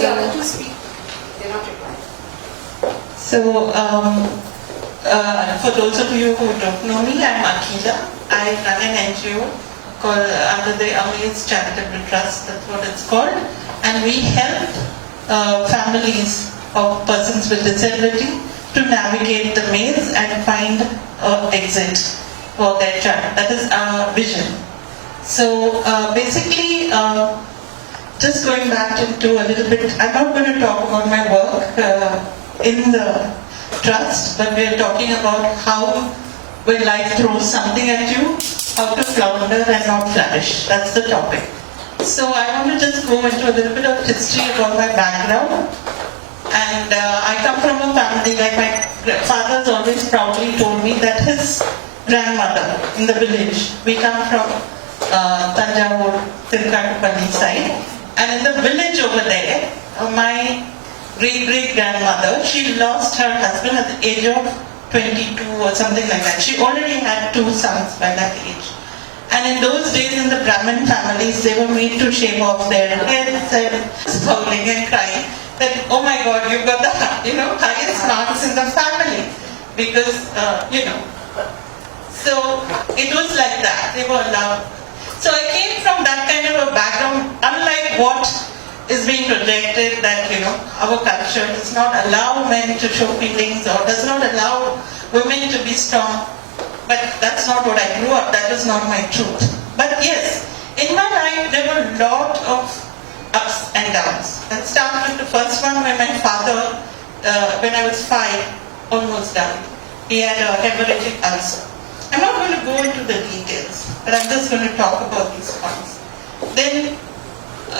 to speak. They're not required. So, for those of you who don't know me, I'm Akila. I run an NGO called under the AMAZE Charitable Trust, that's what it's called. And we help families of persons with disability to navigate the maze and find an exit for their child. That is our vision. So basically, just going back into a little bit, I'm not going to talk about my work in the trust, but we're talking about how when life throws something at you, how to flounder and not flourish. That's the topic. So I want to just go into a little bit of history about my background. And I come from a family, like my father's always proudly told me that his grandmother in the village, we come from Tanjavur, Tirukatupalli side, and in the village over there, my great-great-grandmother, she lost her husband at the age of 22 or something like that. She already had 2 sons by that age. And in those days in the Brahmin families, they were made to shave off their heads and howling and crying that, oh my God, you've got the highest marks in the family. Because, so it was like that. They were allowed. So I came from that kind of a background, unlike what is being projected that, our culture does not allow men to show feelings or does not allow women to be strong. But that's not what I grew up, that was not my truth. But yes, in my life there were a lot of ups and downs. Let's start with the first one where my father, when I was 5, almost died. He had a hemorrhagic ulcer. I'm not going to go into the details, but I'm just going to talk about these points. Then,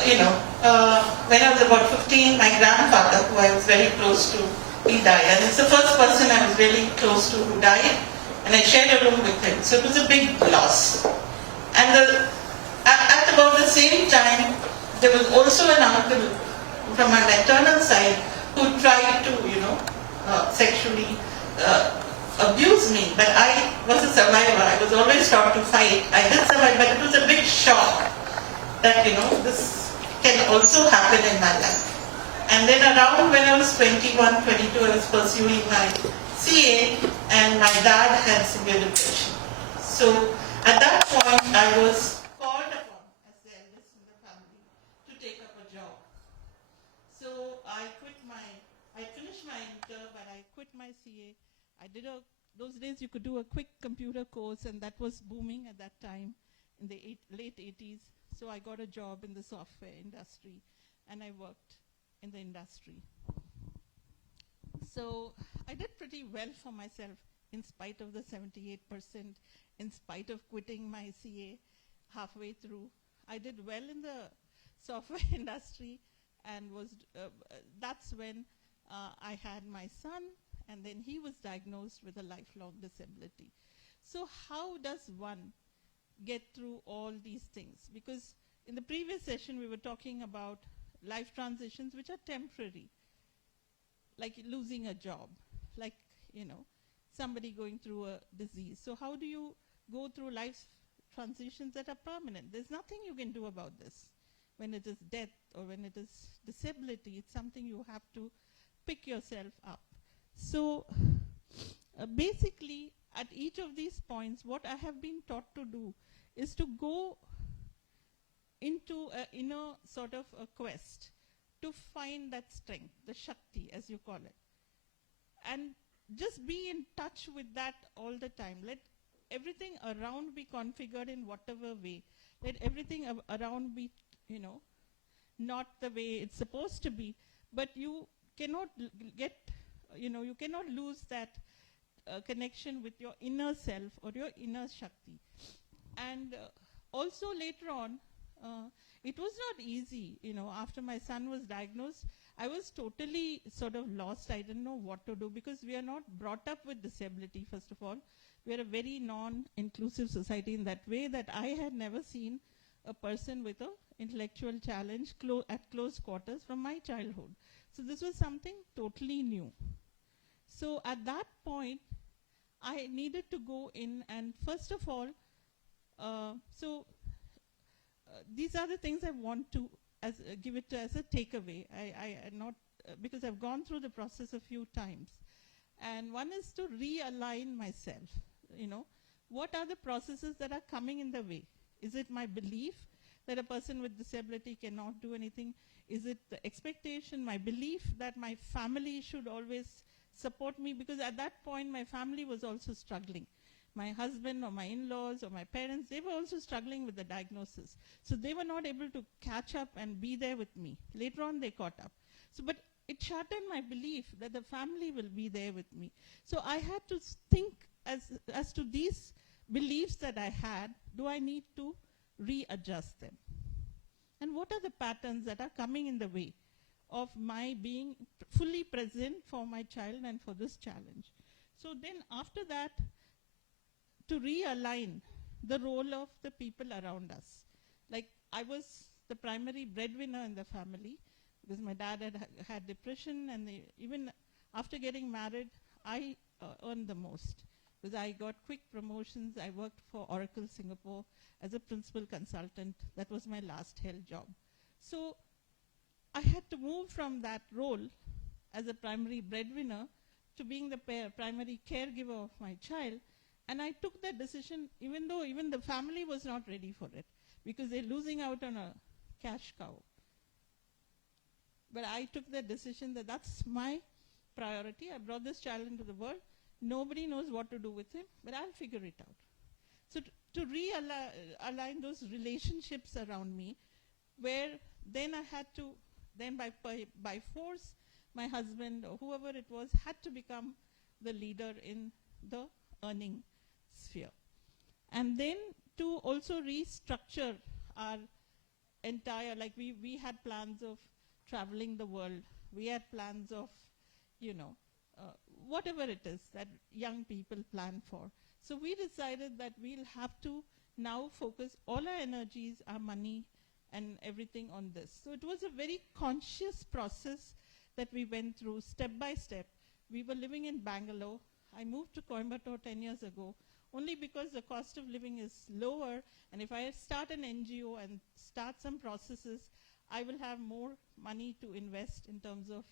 when I was about 15, my grandfather, who I was very close to, he died. And it's the first person I was really close to who died. And I shared a room with him. So it was a big loss. And at about the same time, there was also an uncle from my maternal side who tried to, sexually abuse me. But I was a survivor. I was always taught to fight. I did survive, but it was a big shock that, this can also happen in my life. And then around when I was 21, 22, I was pursuing my CA, and my dad had severe depression. So at that point, I was called upon as the eldest in the family to take up a job. So I finished my inter, but I quit my CA. Those days you could do a quick computer course, and that was booming at that time in the late 80s. So I got a job in the software industry, and I worked in the industry. So I did pretty well for myself in spite of the 78%, in spite of quitting my CA halfway through. I did well in the software industry, and that's when I had my son, and then he was diagnosed with a lifelong disability. So how does one get through all these things? Because in the previous session we were talking about life transitions which are temporary, like losing a job, like, somebody going through a disease. So how do you go through life transitions that are permanent? There's nothing you can do about this. When it is death or when it is disability, it's something you have to pick yourself up. So basically, at each of these points, what I have been taught to do is to go into an inner sort of a quest to find that strength, the Shakti as you call it. And just be in touch with that all the time. Let everything around be configured in whatever way. Let everything around be, not the way it's supposed to be. But you cannot you cannot lose that connection with your inner self or your inner Shakti. And also later on, it was not easy, after my son was diagnosed, I was totally sort of lost. I didn't know what to do because we are not brought up with disability, first of all. We are a very non-inclusive society in that way that I had never seen a person with an intellectual challenge at close quarters from my childhood. So this was something totally new. So at that point, I needed to go in and first of all, these are the things I want to give it as a takeaway. I not because I've gone through the process a few times, and one is to realign myself. What are the processes that are coming in the way? Is it my belief that a person with disability cannot do anything? Is it the expectation, my belief that my family should always support me? Because at that point, my family was also struggling. My husband or my in-laws or my parents, they were also struggling with the diagnosis. So they were not able to catch up and be there with me. Later on, they caught up. But it shattered my belief that the family will be there with me. So I had to think as to these beliefs that I had, do I need to readjust them? And what are the patterns that are coming in the way of my being fully present for my child and for this challenge? So then after that, to realign the role of the people around us. Like I was the primary breadwinner in the family because my dad had depression, and even after getting married, I earned the most because I got quick promotions. I worked for Oracle Singapore as a principal consultant. That was my last held job. So I had to move from that role as a primary breadwinner to being the primary caregiver of my child. And I took that decision even though even the family was not ready for it because they're losing out on a cash cow. But I took the decision that that's my priority. I brought this child into the world. Nobody knows what to do with him, but I'll figure it out. So to realign those relationships around me, where then I had to, then by force, my husband or whoever it was had to become the leader in the earning sphere. And then to also restructure our entire, like we had plans of traveling the world. We had plans of, whatever it is that young people plan for. So we decided that we'll have to now focus all our energies, our money, and everything on this. So it was a very conscious process that we went through step by step. We were living in Bangalore. I moved to Coimbatore 10 years ago only because the cost of living is lower, and if I start an NGO and start some processes, I will have more money to invest in terms of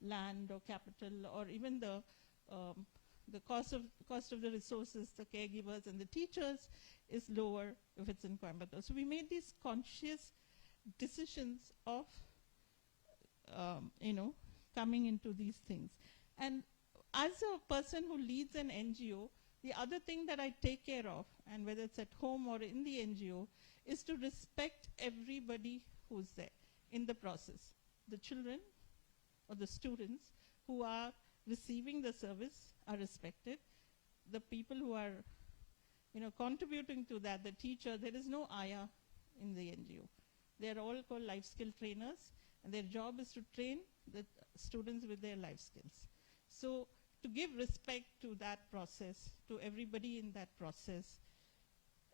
land or capital, or even the cost of the resources, the caregivers and the teachers is lower if it's in Coimbatore. So we made these conscious decisions of, coming into these things. And as a person who leads an NGO, the other thing that I take care of, and whether it's at home or in the NGO, is to respect everybody who's there in the process. The children or the students who are receiving the service are respected. The people who are, contributing to that, the teacher, there is no ayah in the NGO. They are all called life skill trainers, and their job is to train the students with their life skills. So to give respect to that process, to everybody in that process,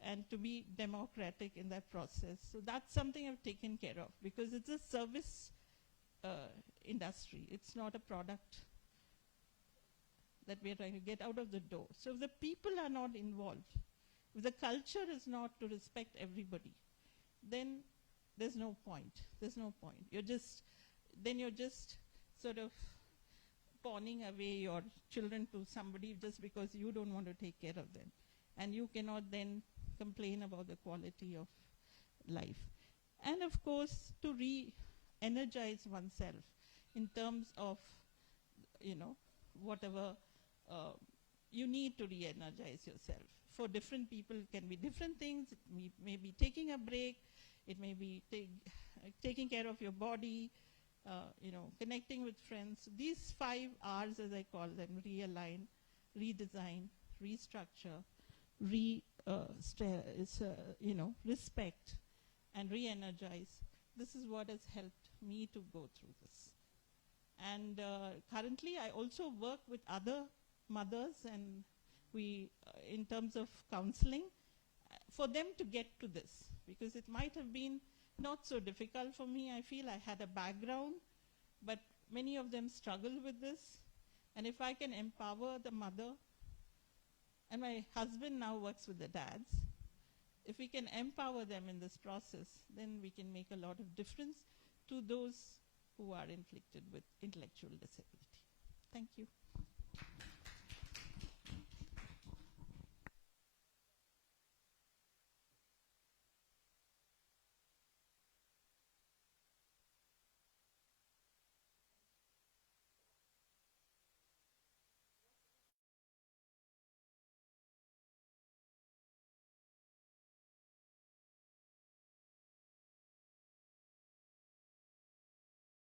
and to be democratic in that process. So that's something I've taken care of because it's a service industry. It's not a product that we're trying to get out of the door. So if the people are not involved, if the culture is not to respect everybody, then there's no point. There's no point. You're just sort of pawning away your children to somebody just because you don't want to take care of them. And you cannot then complain about the quality of life. And of course, to re-energize oneself in terms of, whatever you need to re-energize yourself. For different people, it can be different things. It may be taking a break. It may be taking care of your body, connecting with friends. These 5 R's, as I call them, realign, redesign, restructure, respect, and re-energize. This is what has helped me to go through this. And currently, I also work with other mothers, and we, in terms of counseling, for them to get to this, because it might have been not so difficult for me. I feel I had a background, but many of them struggle with this. And if I can empower the mother, and my husband now works with the dads, if we can empower them in this process, then we can make a lot of difference to those who are inflicted with intellectual disability. Thank you.